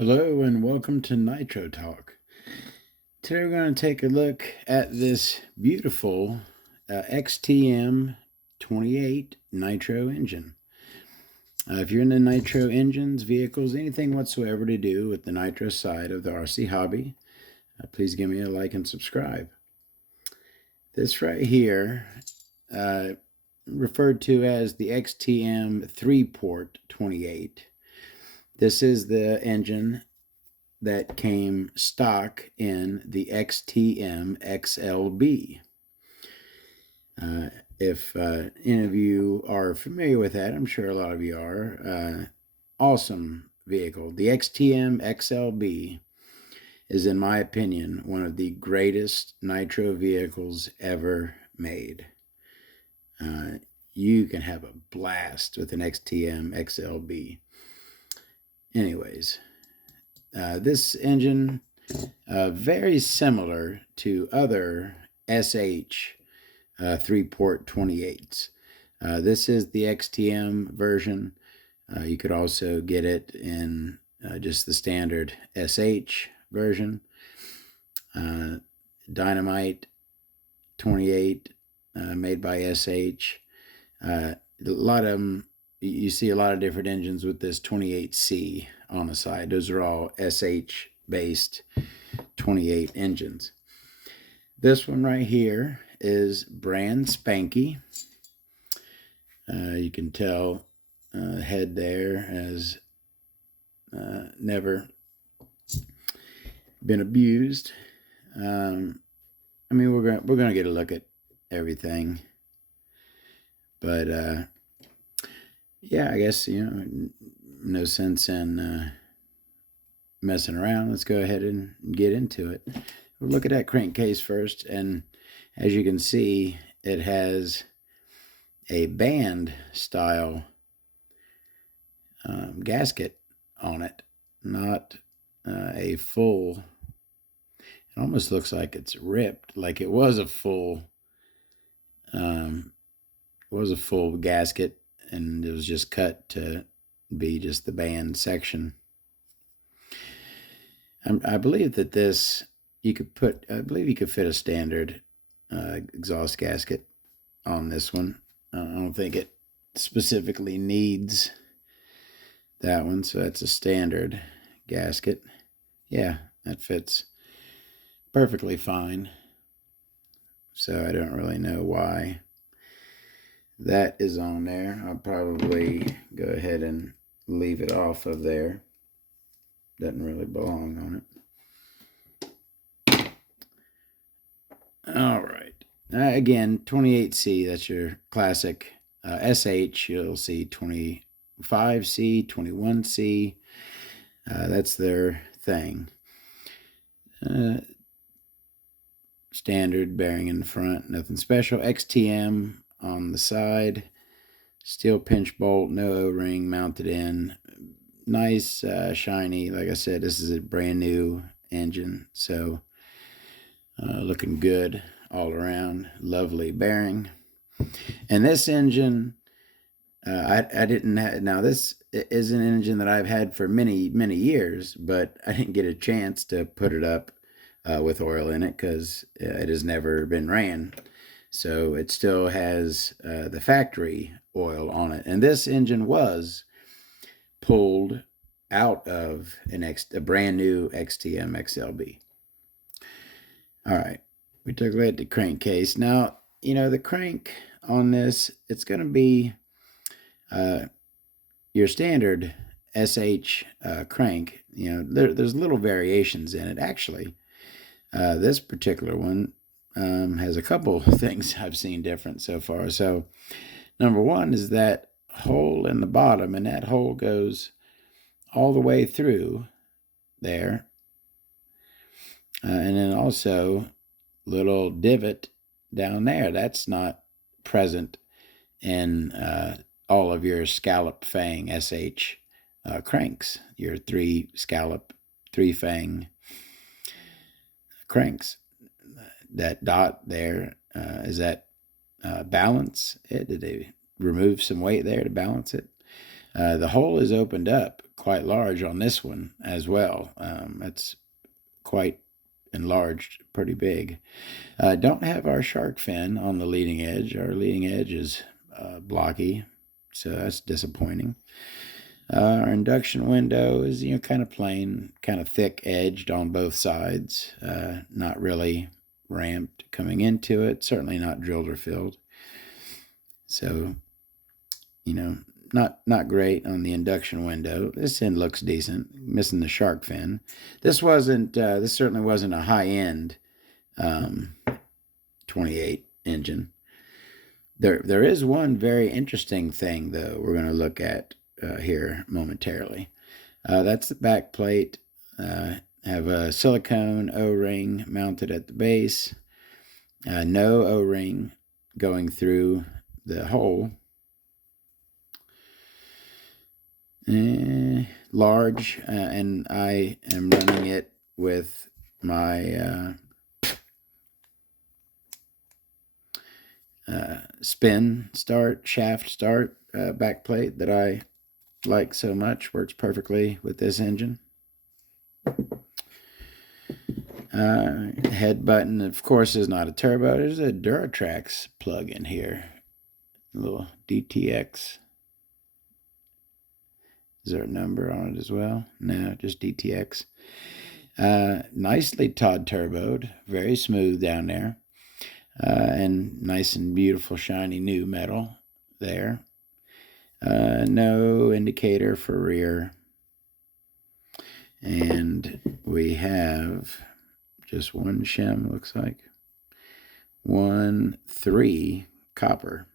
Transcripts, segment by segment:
Hello and welcome to Nitro Talk. Today we're going to take a look at this beautiful XTM 28 Nitro engine. If you're into Nitro engines, vehicles, anything whatsoever to do with the Nitro side of the RC hobby, please give me a like and subscribe. This right here, referred to as the XTM 3-port 28. This is the engine that came stock in the XTM XLB. If any of you are familiar with that, I'm sure a lot of you are. Awesome vehicle. The XTM XLB is, in my opinion, one of the greatest nitro vehicles ever made. You can have a blast with an XTM XLB. Anyways, this engine, very similar to other SH 3-port 28s. This is the XTM version. You could also get it in just the standard SH version. Dynamite 28 made by SH. A lot of them, you see a lot of different engines with this 28C on the side. Those are all SH based 28 engines. This one right here is brand spanky. You can tell head there has never been abused. I mean, we're gonna get a look at everything, but yeah, I guess, no sense in messing around. Let's go ahead and get into it. We'll look at that crankcase first, and as you can see, it has a band style gasket on it, not a full. It almost looks like it's ripped, like it was a full gasket, and it was just cut to be just the band section. I believe that this, I believe you could fit a standard exhaust gasket on this one. I don't think it specifically needs that one, so that's a standard gasket. Yeah, that fits perfectly fine. So I don't really know why that is on there. I'll probably go ahead and leave it off of there. Doesn't really belong on it. All right. Again, 28C, that's your classic. SH, you'll see 25C, 21C. That's their thing. Standard bearing in the front, nothing special. XTM on the side. Steel pinch bolt, no O-ring mounted in. Nice, shiny. Like I said, this is a brand new engine, so looking good all around. Lovely bearing. And this engine, I didn't have. Now this is an engine that I've had for many years, but I didn't get a chance to put it up with oil in it because it has never been ran. So it still has the factory oil on it, and this engine was pulled out of a brand new XTM XLB. All right, we took a look at the crankcase. Now, the crank on this, it's going to be your standard SH crank. There's little variations in it. Actually, this particular one has a couple things I've seen different so far. So, number one is that hole in the bottom, and that hole goes all the way through there. And then also little divot down there. That's not present in all of your scallop fang SH cranks, your 3-fang cranks. That dot there, is that balance it? Did they remove some weight there to balance it? The hole is opened up quite large on this one as well. That's quite enlarged, pretty big. Don't have our shark fin on the leading edge. Our leading edge is blocky, so that's disappointing. Our induction window is, kind of plain, kind of thick edged on both sides. Not really ramped coming into it. Certainly not drilled or filled. So, not great on the induction window. This end looks decent. Missing the shark fin. This certainly wasn't a high end 28 engine. There is one very interesting thing though we're going to look at here momentarily. That's the back plate. Have a silicone O-ring mounted at the base. No O-ring going through the hole. Large, and I am running it with my shaft start back plate that I like so much. Works perfectly with this engine. Head button, of course, is not a turbo. There's a Duratrax plug in here. A little DTX. Is there a number on it as well? No, just DTX. Nicely Todd turboed. Very smooth down there. And nice and beautiful shiny new metal there. No indicator for rear. And we have just one shim, looks like. 1-3 copper.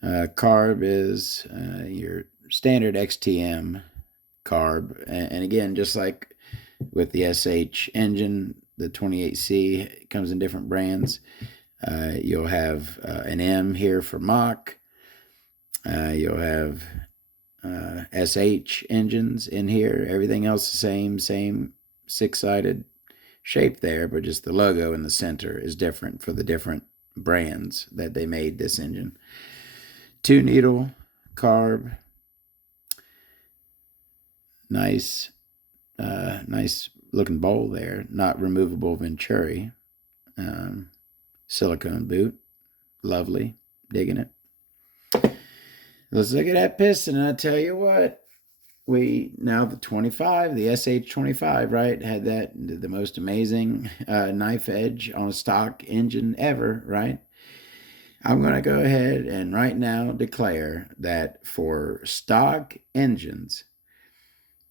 Carb is your standard XTM carb. And again, just like with the SH engine, the 28C comes in different brands. You'll have an M here for Mach. You'll have SH engines in here. Everything else the same six-sided shape there, but just the logo in the center is different for the different brands that they made this engine. 2-needle carb. Nice looking bowl there. Not removable Venturi. Silicone boot. Lovely. Digging it. Let's look at that piston. And I tell you what, the 25, the SH25, right, had the most amazing knife edge on a stock engine ever, right? I'm going to go ahead and right now declare that for stock engines,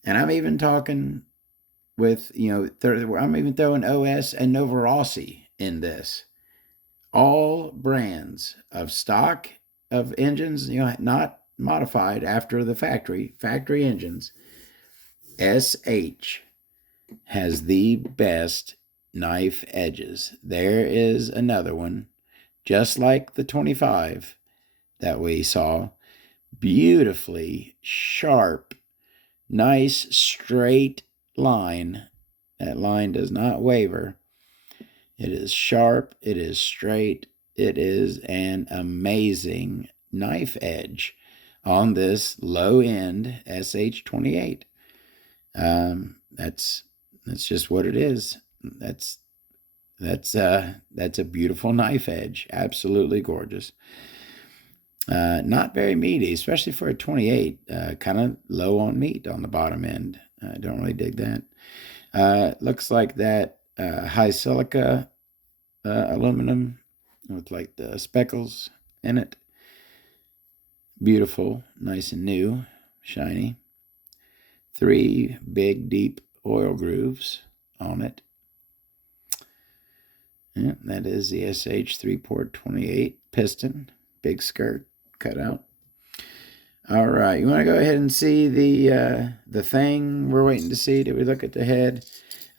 and I'm even talking with, I'm even throwing OS and Novarossi in this. All brands of stock of engines, not modified after the factory engines, SH has the best knife edges. There is another one, just like the 25 that we saw, beautifully sharp, nice straight line. That line does not waver. It is sharp, it is straight, it is an amazing knife edge on this low-end SH28. That's just what it is. That's a beautiful knife edge. Absolutely gorgeous. Not very meaty, especially for a 28. Kind of low on meat on the bottom end. I don't really dig that. Looks like that high silica aluminum with like the speckles in it. Beautiful, nice and new, shiny. 3 big, deep oil grooves on it. Yeah, that is the SH 3-port 28 piston. Big skirt cut out. All right, you want to go ahead and see the thing we're waiting to see? Did we look at the head?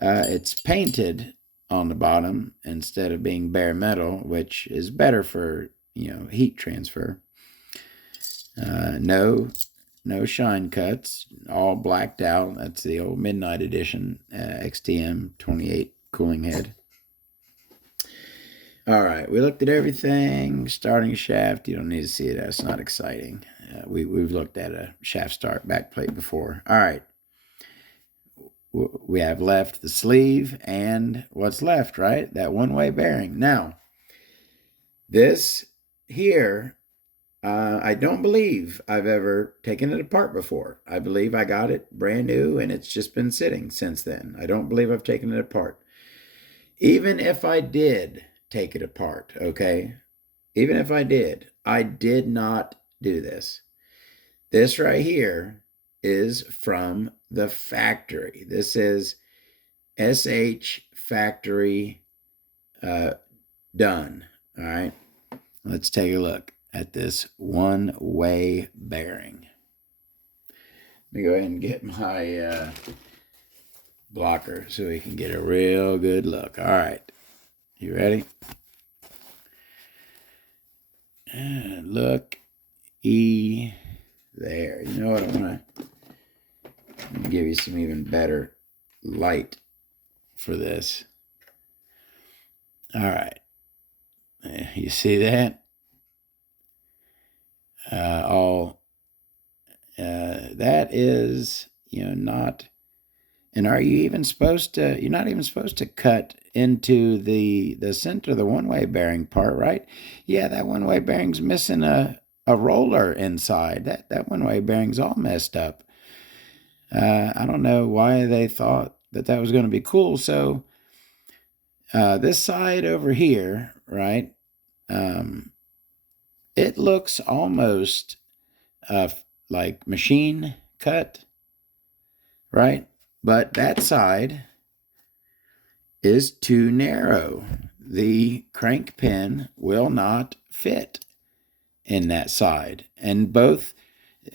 It's painted on the bottom instead of being bare metal, which is better for, heat transfer. No shine cuts, all blacked out. That's the old Midnight Edition XTM 28 cooling head. All right, we looked at everything. Starting shaft, you don't need to see it. That's not exciting. We've looked at a shaft start back plate before. All right, we have left the sleeve and what's left, right? That one-way bearing. Now, this here, I don't believe I've ever taken it apart before. I believe I got it brand new and it's just been sitting since then. I don't believe I've taken it apart. Even if I did take it apart, okay? Even if I did not do this. This right here is from the factory. This is SH factory done. All right. Let's take a look at this one-way bearing. Let me go ahead and get my blocker so we can get a real good look. All right. You ready? And look there. You know what? I'm going to give you some even better light for this. All right. You see that? That is, not, and are you even supposed to, you're not even supposed to cut into the center, the one-way bearing part, right? Yeah, that one-way bearing's missing a roller inside. That one-way bearing's all messed up. I don't know why they thought that was going to be cool. So this side over here, right? It looks almost like machine cut, right? But that side is too narrow. The crank pin will not fit in that side. And both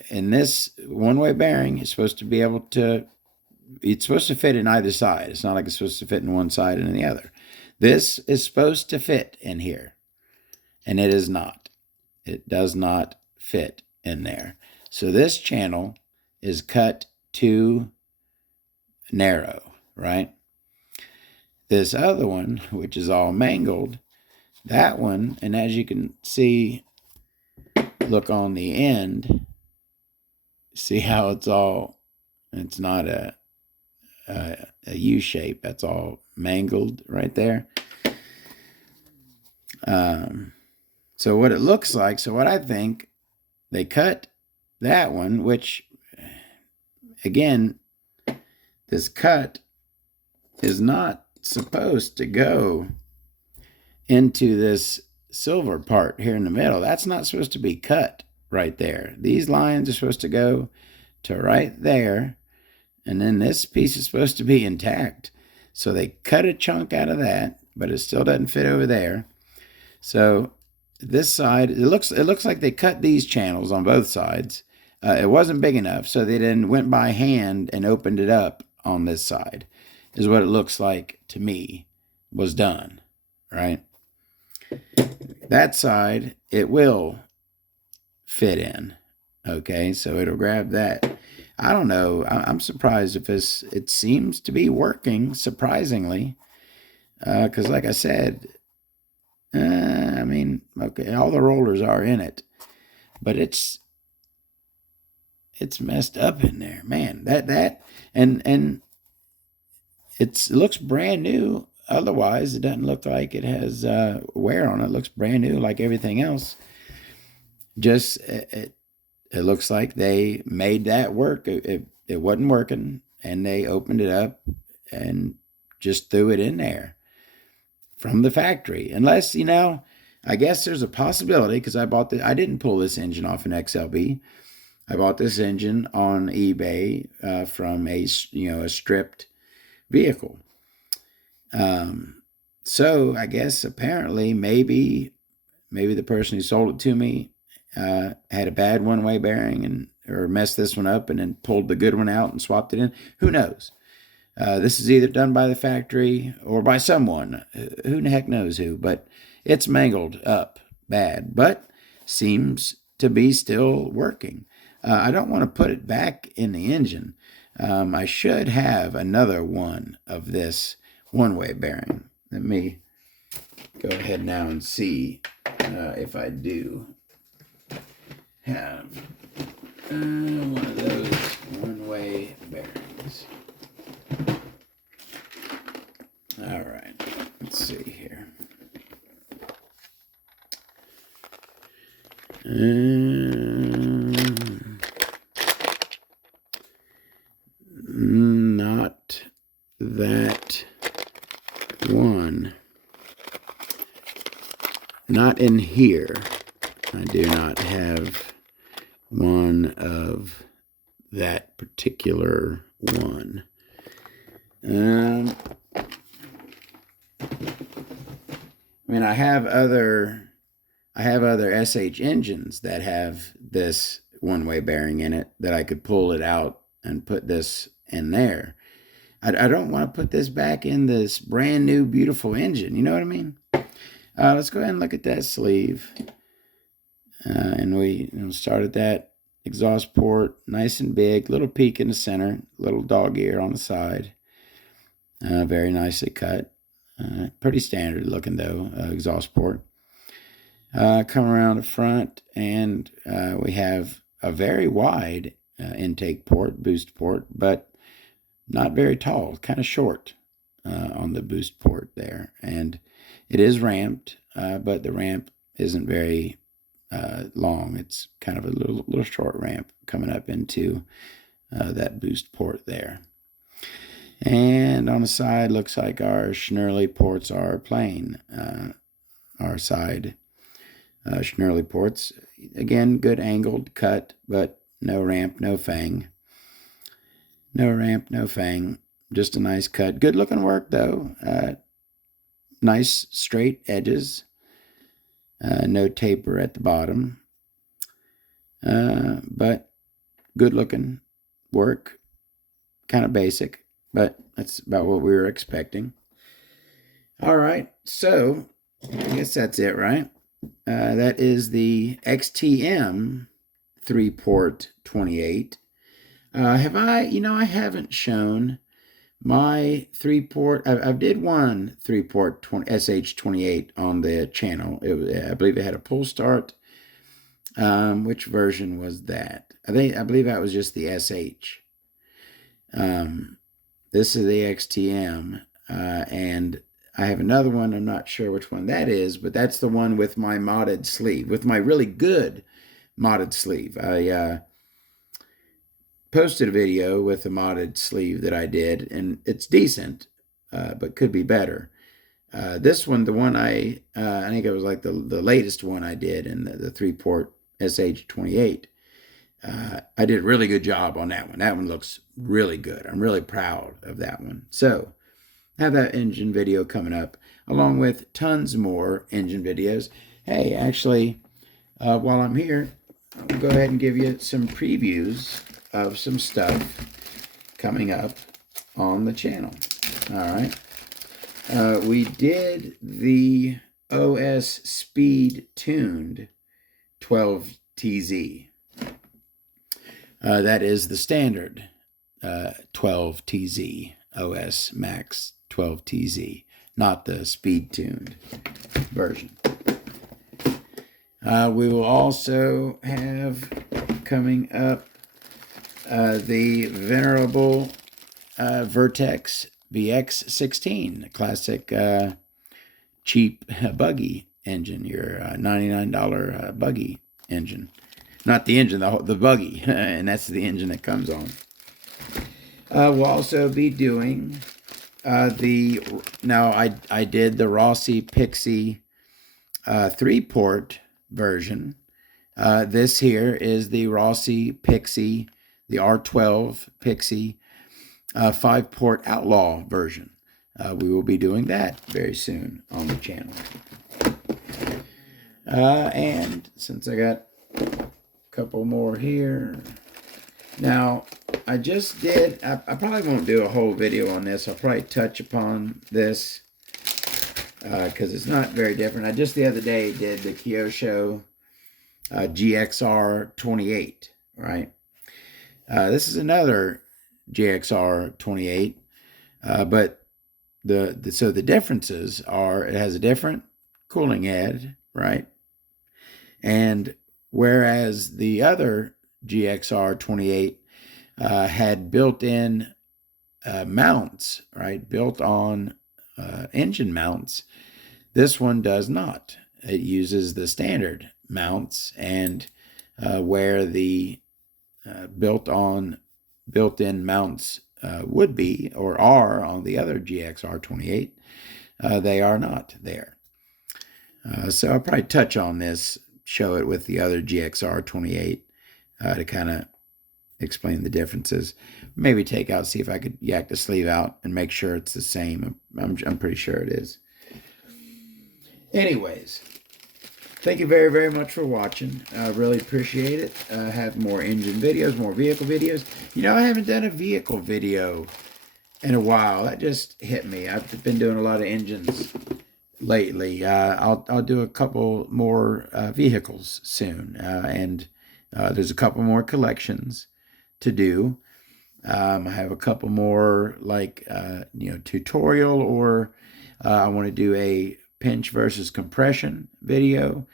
in this one-way bearing is supposed to be able to, it's supposed to fit in either side. It's not like it's supposed to fit in one side and in the other. This is supposed to fit in here, and it is not. It does not fit in there. So this channel is cut too narrow, right? This other one, which is all mangled, that one, and as you can see, look on the end, see how it's not a U shape. That's all mangled right there. So what it looks like, so what I think, they cut that one, which, again, this cut is not supposed to go into this silver part here in the middle. That's not supposed to be cut right there. These lines are supposed to go to right there, and then this piece is supposed to be intact. So they cut a chunk out of that, but it still doesn't fit over there. So this side, it looks like they cut these channels on both sides. It wasn't big enough, so they then went by hand and opened it up on this side, is what it looks like to me was done, right? That side, it will fit in, okay? So it'll grab that. I don't know. I'm surprised if it seems to be working, surprisingly, because like I said, I mean, okay, all the rollers are in it, but it's messed up in there, man. And it looks brand new. Otherwise, it doesn't look like it has wear on it. It looks brand new, like everything else. Just it looks like they made that work. It wasn't working, and they opened it up and just threw it in there from the factory. Unless, I guess there's a possibility, because I didn't pull this engine off an XLB. I bought this engine on eBay from a stripped vehicle. So I guess apparently maybe the person who sold it to me had a bad one-way bearing or messed this one up and then pulled the good one out and swapped it in. Who knows? This is either done by the factory or by someone. Who the heck knows who? But it's mangled up bad, but seems to be still working. I don't want to put it back in the engine. I should have another one of this one-way bearing. Let me go ahead now and see if I do have one of those one-way bearings. All right, let's see here. Not that one. Not in here. I do not have one of that particular one. I mean, I have other SH engines that have this one-way bearing in it that I could pull it out and put this in there. I don't want to put this back in this brand new beautiful engine. You know what I mean? Let's go ahead and look at that sleeve. And we started that exhaust port, nice and big, little peak in the center, little dog ear on the side. Very nicely cut. Pretty standard looking though, exhaust port. Come around the front, and we have a very wide intake port, boost port, but not very tall, kind of short on the boost port there. And it is ramped, but the ramp isn't very long. It's kind of a little short ramp coming up into that boost port there. And on the side, looks like our Schnurly ports are plain. Our side Schnurly ports, again, good angled cut, but no ramp, no fang. No ramp, no fang. Just a nice cut. Good looking work though. Nice straight edges. No taper at the bottom. But good looking work. Kind of basic, but that's about what we were expecting. All right, so I guess that's it, right? That is the XTM 3-port 28. Have I, I haven't shown my 3-port. I did one 3-port SH28 on the channel. I believe it had a pull start. Which version was that? I believe that was just the SH. This is the XTM, and I have another one. I'm not sure which one that is, but that's the one with my modded sleeve, with my really good modded sleeve. I posted a video with a modded sleeve that I did, and it's decent, but could be better. This one, the one I think it was like the latest one I did in the 3-port SH28. I did a really good job on that one. That one looks really good. I'm really proud of that one. So I have that engine video coming up, along with tons more engine videos. Hey, actually, while I'm here, I'll go ahead and give you some previews of some stuff coming up on the channel. All right. We did the OS Speed Tuned 12TZ. That is the standard 12TZ, OS Max 12TZ, not the Speed Tuned version. We will also have coming up the venerable Vertex VX16, classic cheap buggy engine, your $99 buggy engine. Not the engine, the buggy, and that's the engine that comes on. We'll also be doing I did the Rossi Pixie 3-port version. This here is the Rossi Pixie, the R12 Pixie 5-port Outlaw version. We will be doing that very soon on the channel. And since I got a couple more here. Now, I just did, I probably won't do a whole video on this. I'll probably touch upon this because it's not very different. I just the other day did the Kyosho GXR 28, right? This is another GXR 28, but so the differences are it has a different cooling head, right? And whereas the other GXR 28 had built-in mounts, right, built on engine mounts, this one does not. It uses the standard mounts, and where the built-in mounts would be or are on the other GXR 28, they are not there. So I'll probably touch on this, show it with the other GXR 28 to kind of explain the differences. Maybe take out, see if I could yak the sleeve out and make sure it's the same. I'm pretty sure it is. Anyways, thank you very, very much for watching. I really appreciate it. Have more engine videos, more vehicle videos. You know, I haven't done a vehicle video in a while. That just hit me. I've been doing a lot of engines lately. I'll do a couple more vehicles soon, and there's a couple more collections to do. I have a couple more like tutorial, or I want to do a pinch versus compression video.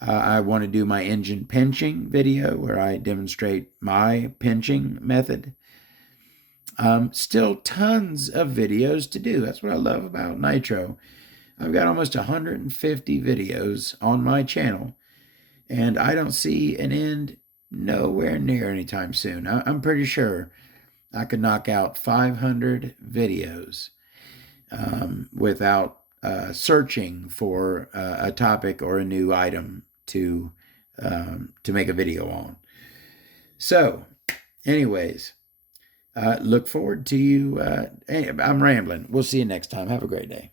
I want to do my engine pinching video where I demonstrate my pinching method. Still tons of videos to do. That's what I love about Nitro. I've got almost 150 videos on my channel, and I don't see an end nowhere near anytime soon. I'm pretty sure I could knock out 500 videos without searching for a topic or a new item to make a video on. So, anyways, look forward to you. I'm rambling. We'll see you next time. Have a great day.